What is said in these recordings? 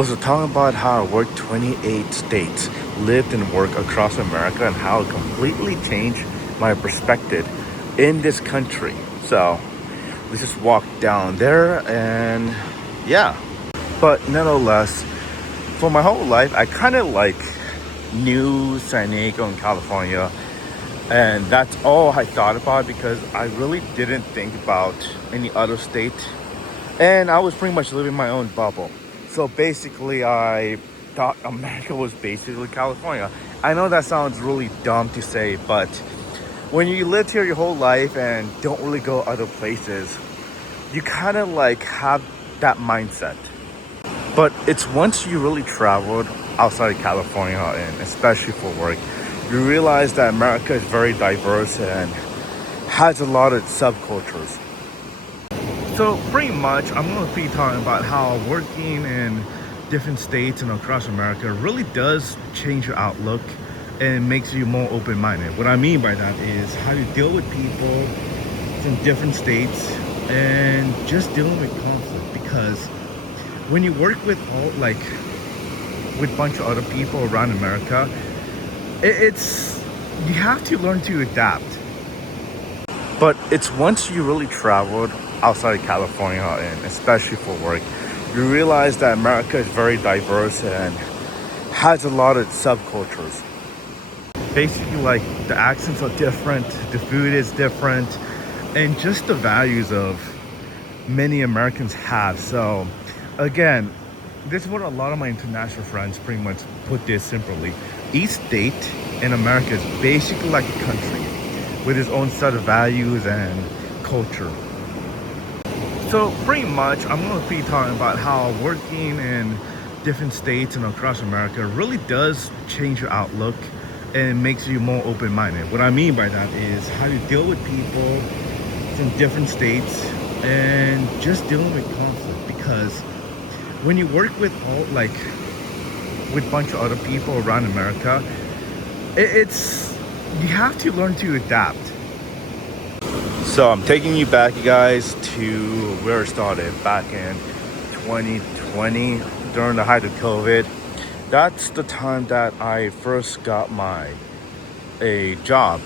Also, talking about how I worked 28 states, lived and worked across America, and how it completely changed my perspective in this country. So, let's just walk down there and yeah. But nonetheless, for my whole life, I kind of like New San Diego and California. And that's all I thought about because I really didn't think about any other state. And I was pretty much living my own bubble. So basically, I thought America was basically California. I know that sounds really dumb to say, but when you lived here your whole life and don't really go other places, you kind of like have that mindset. But it's once you really traveled outside of California, and especially for work, you realize that America is very diverse and has a lot of subcultures. So pretty much, I'm going to be talking about how working in different states and across America really does change your outlook and makes you more open-minded. What I mean by that is how you deal with people from different states and just dealing with conflict. Because when you work with with a bunch of other people around America, it's you have to learn to adapt. But it's once you really traveled outside of California, and especially for work, you realize that America is very diverse and has a lot of subcultures. Basically, like the accents are different, the food is different, and just the values of many Americans have. So, again, this is what a lot of my international friends pretty much put this simply. Each state in America is basically like a country with its own set of values and culture. So pretty much, I'm going to be talking about how working in different states and across America really does change your outlook and makes you more open-minded. What I mean by that is how you deal with people from different states and just dealing with conflict. Because when you work with with a bunch of other people around America, it's you have to learn to adapt. So I'm taking you back, you guys, to where it started back in 2020 during the height of COVID. That's the time that I first got a job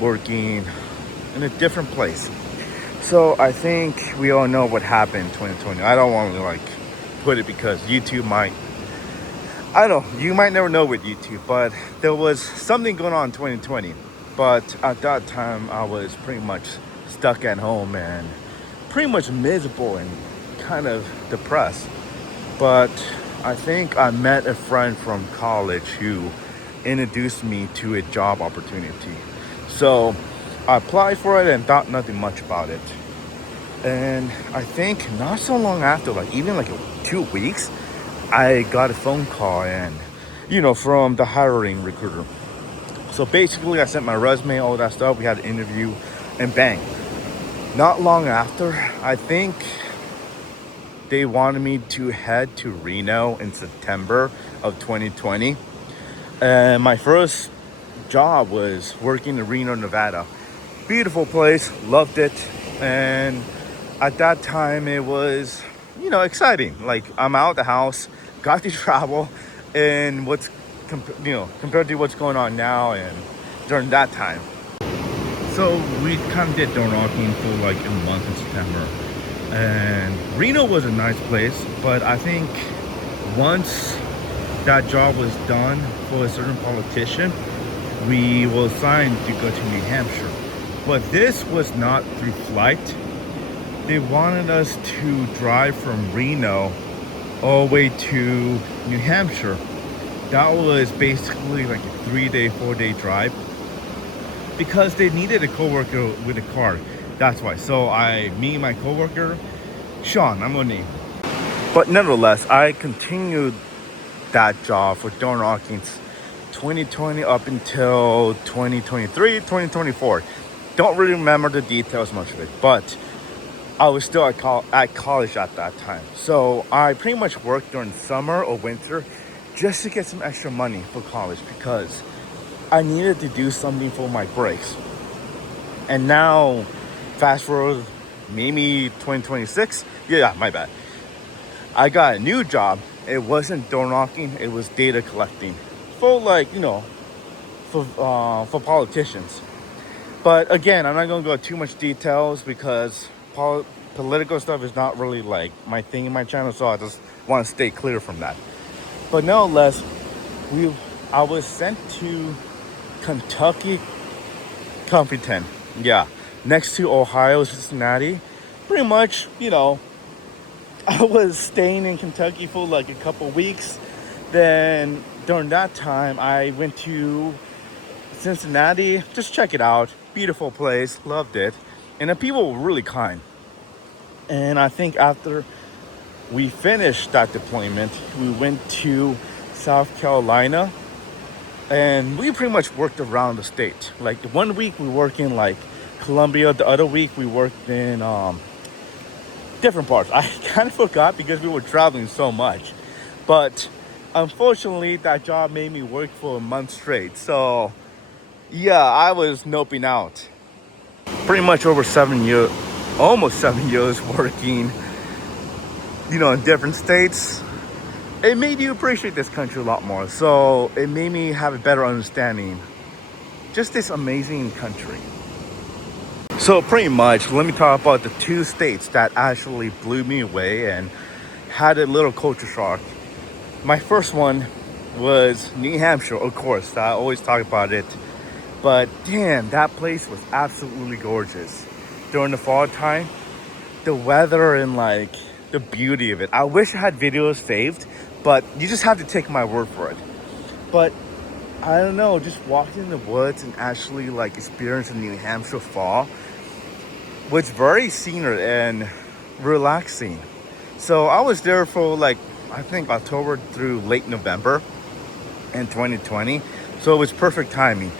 working in a different place. So I think we all know what happened in 2020. I don't want to put it because YouTube might, I don't know, you might never know with YouTube, but there was something going on in 2020. But at that time, I was pretty much stuck at home and pretty much miserable and kind of depressed. But I think I met a friend from college who introduced me to a job opportunity. So I applied for it and thought nothing much about it. And I think not so long after, even 2 weeks, I got a phone call and, from the hiring recruiter. So basically, I sent my resume, all that stuff. We had an interview, and bang. Not long after, I think they wanted me to head to Reno in September of 2020. And my first job was working in Reno, Nevada. Beautiful place, loved it. And at that time, it was, exciting. I'm out of the house, got to travel, and compared to what's going on now and during that time. So we kind of did door knocking for a month in September. And Reno was a nice place, but I think once that job was done for a certain politician, we were assigned to go to New Hampshire. But this was not through flight. They wanted us to drive from Reno all the way to New Hampshire. That was basically a 3-day, 4-day drive because they needed a coworker with a car. That's why. So me and my coworker, Sean, I'm gonna name. But nevertheless, I continued that job for door knocking 2020 up until 2023, 2024. Don't really remember the details much of it, but I was still at college at that time. So I pretty much worked during summer or winter just to get some extra money for college because I needed to do something for my breaks. And now, fast forward, maybe 2026. Yeah, my bad. I got a new job It wasn't door knocking, it was data collecting. For like, for politicians. But again, I'm not gonna go into too much details because political stuff is not really like my thing in my channel, so I just want to stay clear from that. But nonetheless, we I was sent to Kentucky, Compton, yeah, next to Ohio, Cincinnati. Pretty much, I was staying in Kentucky for like a couple weeks. Then during that time, I went to Cincinnati. Just check it out. Beautiful place. Loved it. And the people were really kind. And I think after we finished that deployment, we went to South Carolina. And we pretty much worked around the state. Like 1 week we worked in like Columbia. The other week we worked in different parts. I kind of forgot because we were traveling so much. But unfortunately, that job made me work for a month straight. So yeah, I was noping out. Pretty much over 7 years, almost 7 years working, in different states. It made you appreciate this country a lot more. So it made me have a better understanding. Just this amazing country. So pretty much, let me talk about the two states that actually blew me away and had a little culture shock. My first one was New Hampshire, of course. I always talk about it. But damn, that place was absolutely gorgeous. During the fall time, the weather and like the beauty of it. I wish I had videos saved, but you just have to take my word for it. But I don't know, just walking in the woods and actually like experiencing New Hampshire fall was very scenic and relaxing. So I was there for like, I think October through late November in 2020. So it was perfect timing.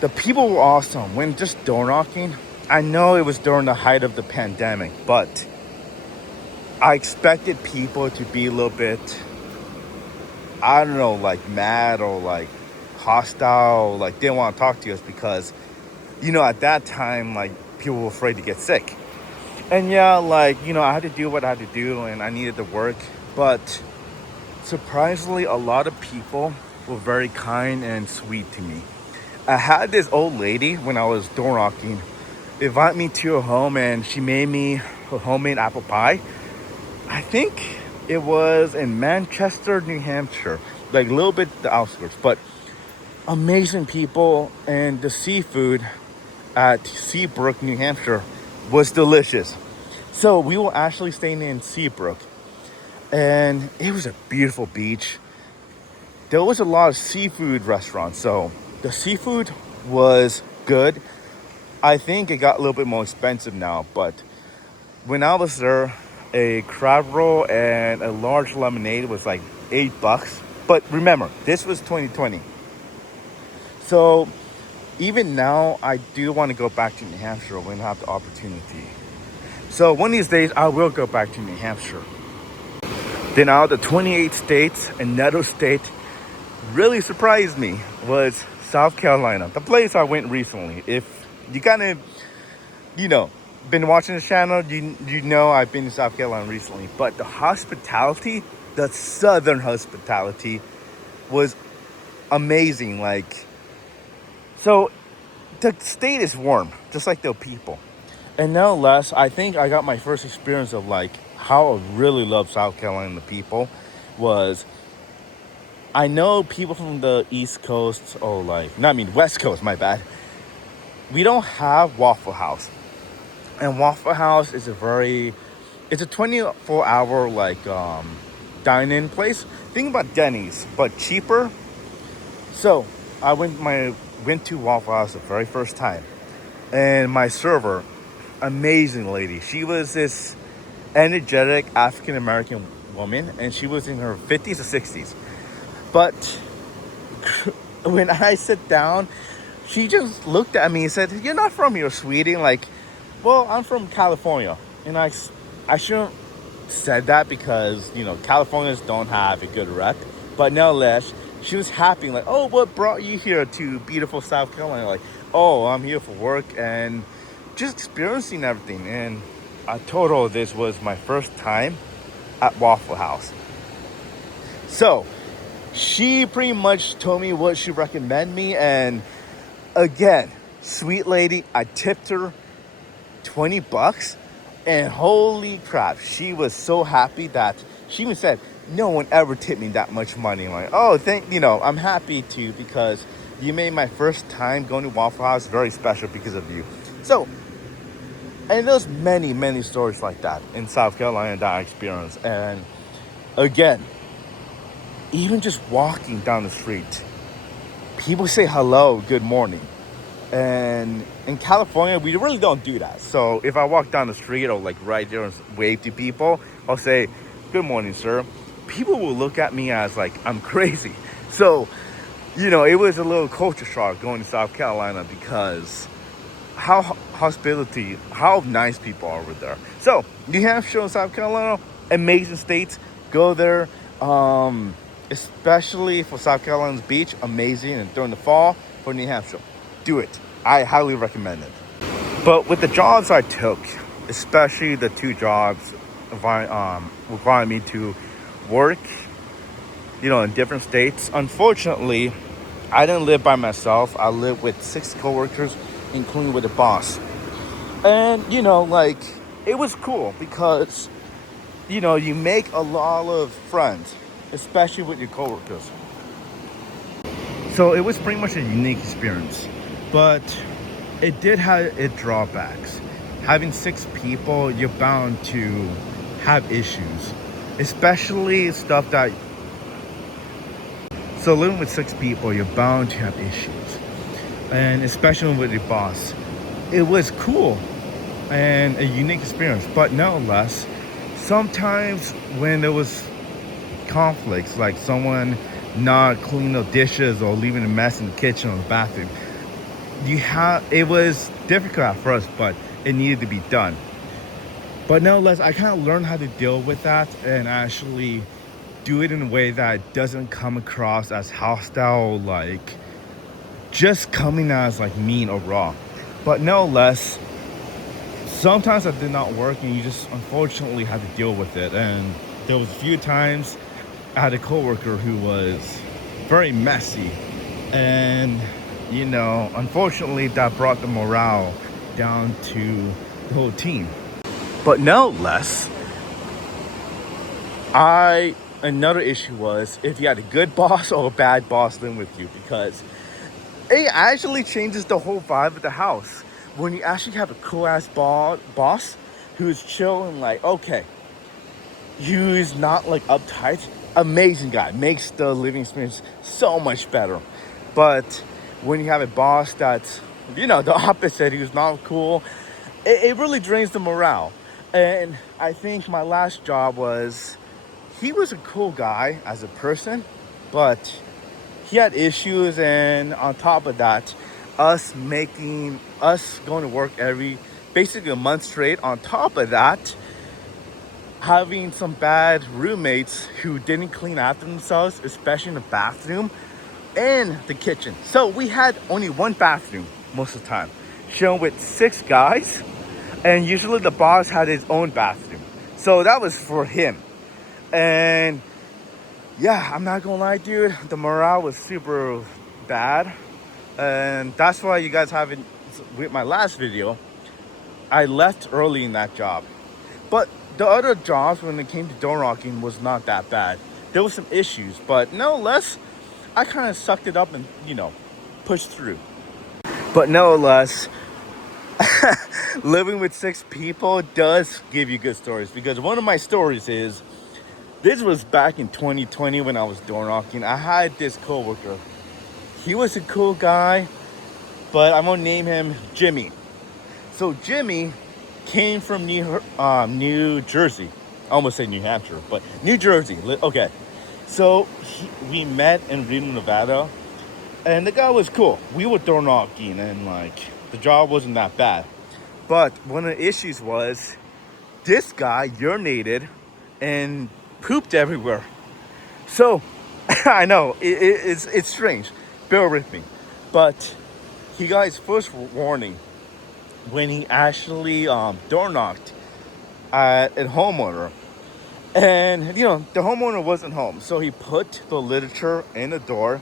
The people were awesome. When just door knocking, I know it was during the height of the pandemic, but I expected people to be a little bit, I don't know, like mad or like hostile, like didn't want to talk to us because, at that time, like people were afraid to get sick. And yeah, like, I had to do what I had to do and I needed to work. But surprisingly, a lot of people were very kind and sweet to me. I had this old lady when I was door knocking invite me to her home and she made me her homemade apple pie. I think it was in Manchester, New Hampshire, like a little bit the outskirts, but amazing people. And the seafood at Seabrook, New Hampshire was delicious. So we were actually staying in Seabrook and it was a beautiful beach. There was a lot of seafood restaurants, so the seafood was good. I think it got a little bit more expensive now, but when I was there, a crab roll and a large lemonade was like $8. But remember, this was 2020. So even now, I do want to go back to New Hampshire when I have the opportunity. So one of these days, I will go back to New Hampshire. Then out of the 28 states, another state really surprised me was South Carolina, the place I went recently. If you kind of, been watching the channel, you know I've been to South Carolina recently. But the hospitality, the southern hospitality, was amazing. Like, so the state is warm, just like the people. And nonetheless, I think I got my first experience of like how I really love South Carolina. The people was, I know people from the East Coast, or like, not I mean West Coast, my bad. We don't have Waffle House. And Waffle House is it's a 24-hour like dine-in place. Think about Denny's, but cheaper. So I went to Waffle House the very first time. And my server, amazing lady. She was this energetic African-American woman, and she was in her 50s or 60s. But when I sit down, she just looked at me and said, "You're not from here, sweetie." Like, well, I'm from California. And I shouldn't said that because, Californians don't have a good rep. But nonetheless, she was happy. Like, "Oh, what brought you here to beautiful South Carolina?" Like, "Oh, I'm here for work," and just experiencing everything. And I told her this was my first time at Waffle House. So she pretty much told me what she recommended me, and again, sweet lady, I tipped her $20, and holy crap, she was so happy that she even said, no one ever tipped me that much money. I'm like, oh, I'm happy to, because you made my first time going to Waffle House very special because of you. So, and there's many, many stories like that in South Carolina that I experienced. And again, even just walking down the street, people say hello, good morning. And in California, we really don't do that. So if I walk down the street or like right there and wave to people, I'll say, good morning, sir. People will look at me as like I'm crazy. So, it was a little culture shock going to South Carolina because how nice people are over there. So, New Hampshire and South Carolina, amazing states. Go there. Especially for South Carolina's beach, amazing. And during the fall for New Hampshire, do it. I highly recommend it. But with the jobs I took, especially the two jobs requiring me to work, in different states. Unfortunately, I didn't live by myself. I lived with 6 coworkers, including with the boss. And, it was cool because, you make a lot of friends, especially with your coworkers. So it was pretty much a unique experience, but it did have its drawbacks. Having 6 people, you're bound to have issues, especially stuff that. So living with 6 people, you're bound to have issues, and especially with your boss. It was cool and a unique experience, but nonetheless, sometimes when there was conflicts, like someone not cleaning the dishes or leaving a mess in the kitchen or the bathroom, it was difficult at first, but it needed to be done. But nonetheless, I kind of learned how to deal with that and actually do it in a way that doesn't come across as hostile, like just coming as like mean or raw. But nonetheless, sometimes that did not work, and you just unfortunately had to deal with it. And there was a few times I had a coworker who was very messy, and unfortunately that brought the morale down to the whole team. But nonetheless, another issue was if you had a good boss or a bad boss living with you, because it actually changes the whole vibe of the house. When you actually have a cool ass boss who's chill and like, okay, who's not like uptight, amazing guy, makes the living experience so much better. But when you have a boss that's, the opposite, who's not cool, it really drains the morale. And I think my last job he was a cool guy as a person, but he had issues. And on top of that, us going to work basically a month straight. On top of that, having some bad roommates who didn't clean after themselves, especially in the bathroom and the kitchen. So we had only one bathroom most of the time, sharing with 6 guys, and usually the boss had his own bathroom. So that was for him. And yeah, I'm not gonna lie, dude, the morale was super bad. And that's why you guys haven't, with my last video, I left early in that job. But the other jobs, when it came to door knocking, was not that bad. There was some issues, but nonetheless, I kind of sucked it up and, pushed through. But nonetheless, living with 6 people does give you good stories, because one of my stories is, this was back in 2020 when I was door knocking. I had this coworker. He was a cool guy, but I'm gonna name him Jimmy. So Jimmy came from New Jersey. I almost say New Hampshire, but New Jersey. Okay. So we met in Reno, Nevada, and the guy was cool. We were door knocking, and the job wasn't that bad. But one of the issues was this guy urinated and pooped everywhere. So I know it's strange. Bear with me, but he got his first warning when he actually door knocked at a homeowner. And, the homeowner wasn't home. So he put the literature in the door.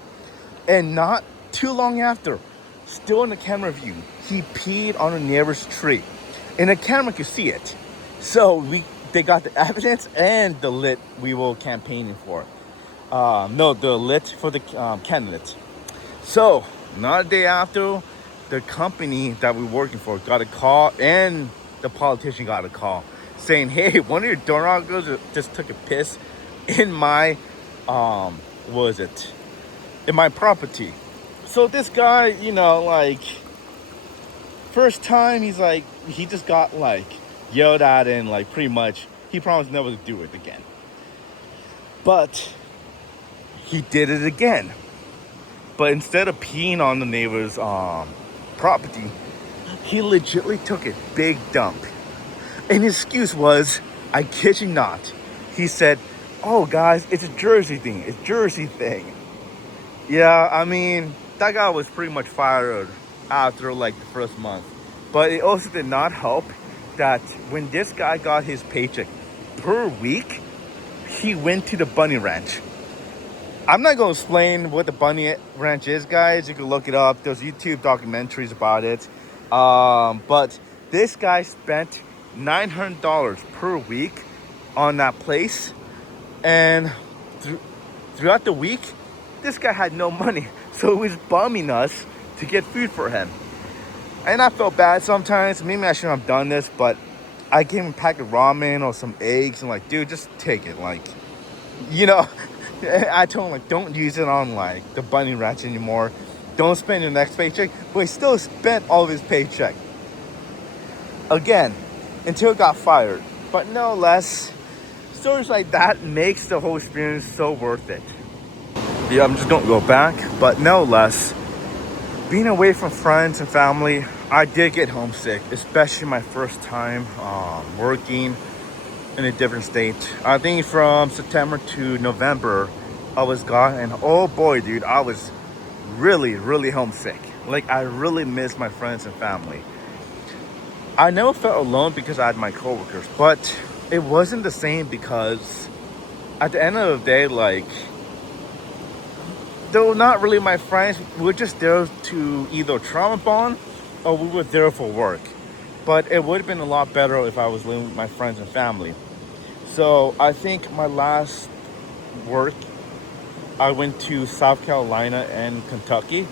And not too long after, still in the camera view, he peed on the neighbor's tree. And the camera could see it. So they got the evidence and the lit we were campaigning for. No, the lit for the candidate. So, not a day after, the company that we're working for got a call, and the politician got a call saying, "Hey, one of your doorknockers just took a piss in my, what is it? In my property." So this guy, first time he just got yelled at, and pretty much he promised never to do it again. But he did it again. But instead of peeing on the neighbor's property, he legitimately took a big dump. And his excuse was, I kid you not, he said, "Oh guys, it's a Jersey thing. It's a Jersey thing." Yeah, I mean, that guy was pretty much fired after the first month. But it also did not help that when this guy got his paycheck per week, he went to the bunny ranch. I'm not going to explain what the bunny ranch is, guys. You can look it up. There's YouTube documentaries about it. But this guy spent $900 per week on that place. And throughout the week, this guy had no money. So it was bumming us to get food for him. And I felt bad sometimes. Maybe I shouldn't have done this, but I gave him a pack of ramen or some eggs. And dude, just take it. I told him, don't use it on, the bunny ranch anymore. Don't spend your next paycheck. But he still spent all of his paycheck. Again, until he got fired. But no less, stories like that makes the whole experience so worth it. Yeah, I'm just going to go back. But no less, being away from friends and family, I did get homesick. Especially my first time working in a different state. I think from September to November, I was gone, and oh boy, dude, I was really, really homesick. I really missed my friends and family. I never felt alone because I had my coworkers, but it wasn't the same because at the end of the day, they were not really my friends. We were just there to either trauma bond or we were there for work. But it would have been a lot better if I was living with my friends and family. So I think my last work, I went to South Carolina and Kentucky.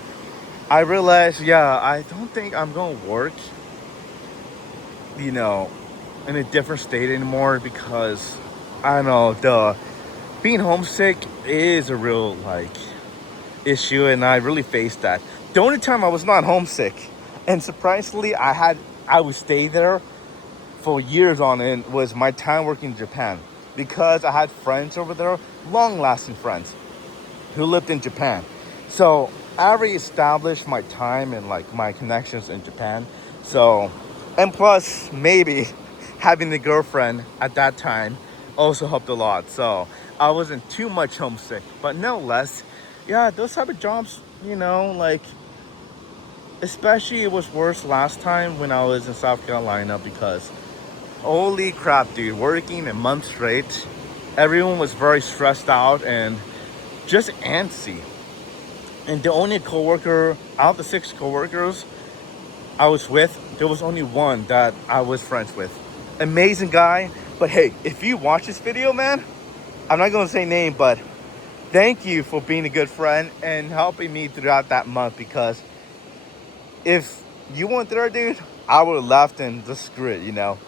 I realized, I don't think I'm going to work, in a different state anymore because, I don't know, being homesick is a real, issue, and I really faced that. The only time I was not homesick, and surprisingly, I would stay there for years on end, was my time working in Japan, because I had friends over there, long-lasting friends who lived in Japan. So I already established my time and my connections in Japan. So, and plus maybe having the girlfriend at that time also helped a lot. So I wasn't too much homesick, but no less, those type of jobs, especially it was worse last time when I was in South Carolina because holy crap, dude, working a month straight, everyone was very stressed out and just antsy. And the only coworker out of the 6 coworkers I was with, there was only one that I was friends with. Amazing guy. But hey, if you watch this video, man, I'm not gonna say name, but thank you for being a good friend and helping me throughout that month, because if you weren't there, dude, I would have left and just screw it,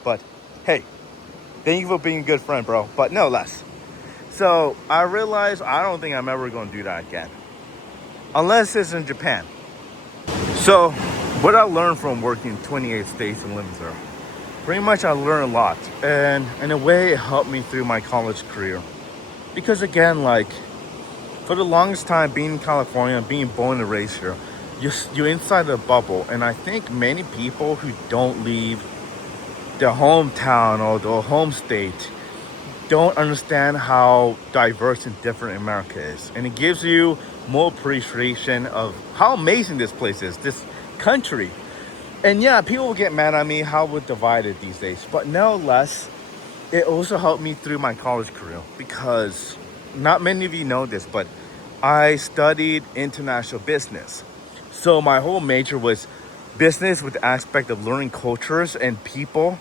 But hey, thank you for being a good friend, bro. But no less. So I realized I don't think I'm ever going to do that again. Unless it's in Japan. So what I learned from working in 28 states and living there, pretty much I learned a lot. And in a way, it helped me through my college career. Because again, for the longest time being in California, being born and raised here, you're inside the bubble. And I think many people who don't leave their hometown or their home state don't understand how diverse and different America is. And it gives you more appreciation of how amazing this place is, this country. And people will get mad at me how we're divided these days. But no less, it also helped me through my college career because not many of you know this, but I studied international business. So my whole major was business with the aspect of learning cultures and people.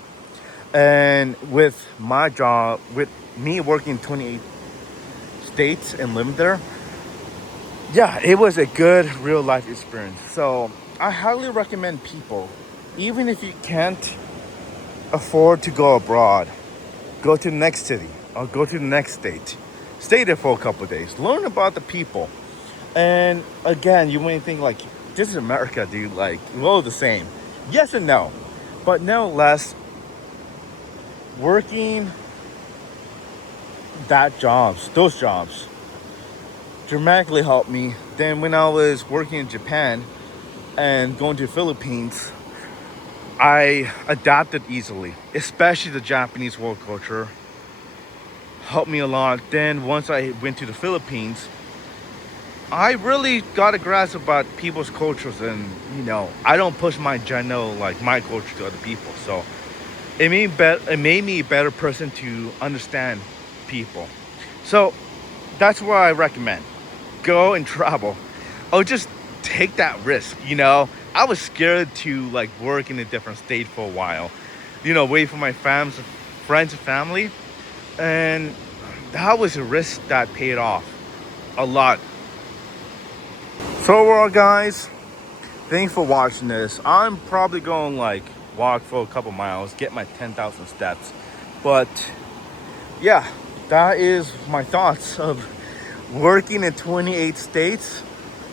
And with my job, with me working in 28 states and living there, yeah, it was a good real life experience. So I highly recommend people, even if you can't afford to go abroad, go to the next city or go to the next state. Stay there for a couple of days. Learn about the people. And again, you may think like, this is America, dude. Like, we're all the same. Yes and no. But nevertheless, working those jobs, dramatically helped me. Then when I was working in Japan and going to the Philippines, I adapted easily, especially the Japanese work culture helped me a lot. Then once I went to the Philippines, I really got a grasp about people's cultures, and I don't push my general like my culture to other people. So it made me a better person to understand people. So that's what I recommend. Go and travel. Oh, just take that risk. I was scared to like work in a different state for a while. Wait for my friends and family, and that was a risk that paid off a lot. So overall, guys, thanks for watching this. I'm probably going like walk for a couple miles, get my 10,000 steps. But yeah, that is my thoughts of working in 28 states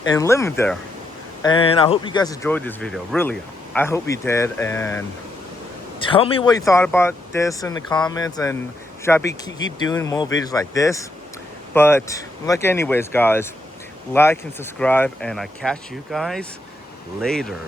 and living there. And I hope you guys enjoyed this video. Really, I hope you did. And tell me what you thought about this in the comments. And should I keep doing more videos like this? But like anyways, guys, like and subscribe, and I catch you guys later.